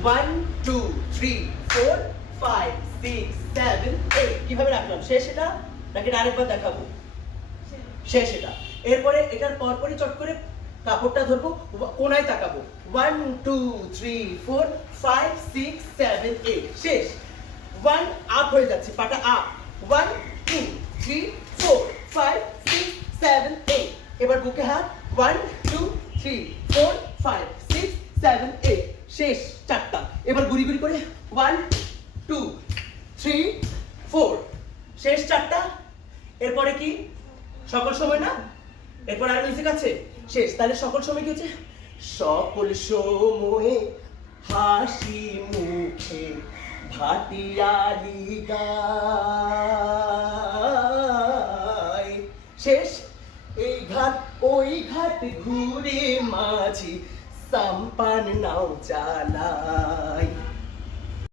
1 2 3 4 5 6 7 8 কিভাবে রাখলাম শেষ এটা নাকি আরেকবার দেখাবো শেষ এটা এরপরে এটার পরপরই চট করে কাপড়টা ধরবো কোণায় তাকাবো 1 2 3 4 5 6 7 8 শেষ 1 আপ হয়ে যাচ্ছে পাটা আপ 1 2 3 4 5 6 7 8 এবার বুকে হাত 1 2 3 4 5 6 7 8 শেষ চারটা এবার গুড়ি গুড়ি করে 1 2 3 4 শেষ চারটা এরপরে কি সকল সময় না এরপর আর মিউজিক আছে শেষ তাহলে সকল সময় কি হচ্ছে সকল সময়ে হাসি মুখে ভাটিয়ালি গায় শেষ এই ঘাট ওই ঘাট ঘুরে মাঝি সাম্পান নাও চালা